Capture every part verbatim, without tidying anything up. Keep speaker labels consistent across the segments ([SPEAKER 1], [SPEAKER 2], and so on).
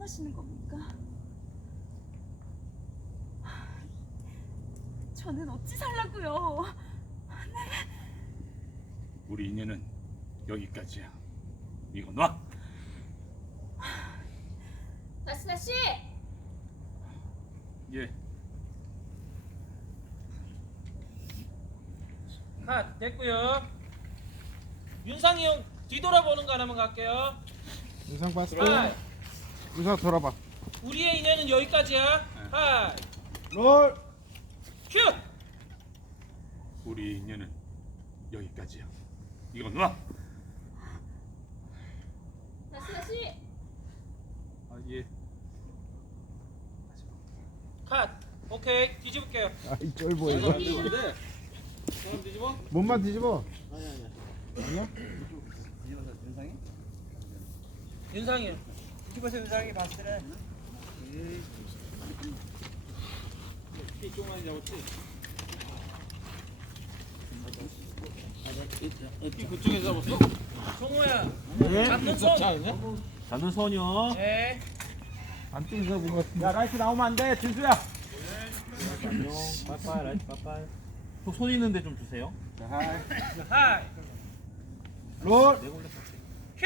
[SPEAKER 1] 떠나시는 겁니까? 저는 어찌 살라고요?
[SPEAKER 2] 우리 인연은 여기까지야. 이거 놔.
[SPEAKER 3] 다시 다시.
[SPEAKER 2] 예.
[SPEAKER 4] 컷 됐고요. 윤상이 형 뒤돌아보는 거 하나만 갈게요.
[SPEAKER 5] 유상 봤어?
[SPEAKER 4] 하이.
[SPEAKER 5] 유상 돌아봐.
[SPEAKER 4] 우리의 인연은 여기까지야. 하이.
[SPEAKER 5] 롤.
[SPEAKER 4] 큐.
[SPEAKER 2] 우리 인연은 여기까지야. 이거 놔.
[SPEAKER 3] 다시 다시.
[SPEAKER 2] 아 예.
[SPEAKER 4] 컷. 오케이 뒤집을게요.
[SPEAKER 5] 아이 쫄보 이거. 몸만 뒤집어. 아니야?
[SPEAKER 4] 윤상이 형.
[SPEAKER 6] 뒤집어서 의상이 봤을 때
[SPEAKER 4] 그쪽에서 잡았어? 종호야.
[SPEAKER 5] 네?
[SPEAKER 4] 잡는 손.
[SPEAKER 2] 잡는 선이요.
[SPEAKER 4] 네.
[SPEAKER 5] 안쪽에서 본것 같은데.
[SPEAKER 6] 야 라이트 나오면 안돼 진수야.
[SPEAKER 2] 빠빠이 라이트 빠빠이. 손 있는데 좀 주세요.
[SPEAKER 4] 하이.
[SPEAKER 5] 롤.
[SPEAKER 4] 큐.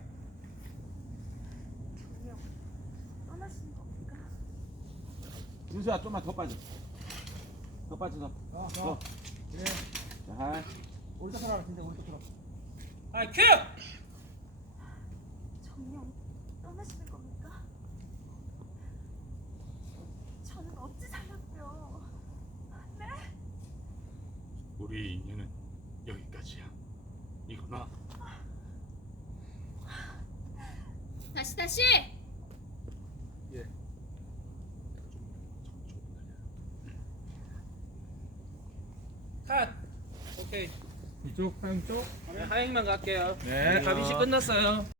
[SPEAKER 1] 분명 떠나시는 겁니까?
[SPEAKER 6] 진수야 좀만 더 빠져. 더 빠져서. 어, 어. 그래. 자, 오른쪽 들어라 진짜 오른쪽 들어.
[SPEAKER 4] 하이 큐.
[SPEAKER 1] 정녕 떠나시는 겁니까? 저는 어찌 살라고요? 네?
[SPEAKER 2] 우리 인연은 여기까지야. 이거 놔.
[SPEAKER 3] 다시 다시.
[SPEAKER 2] 예.
[SPEAKER 4] 컷. 오케이.
[SPEAKER 5] 이쪽 한 쪽.
[SPEAKER 4] 네, 하행만 갈게요.
[SPEAKER 5] 네.
[SPEAKER 4] 가비씨 끝났어요.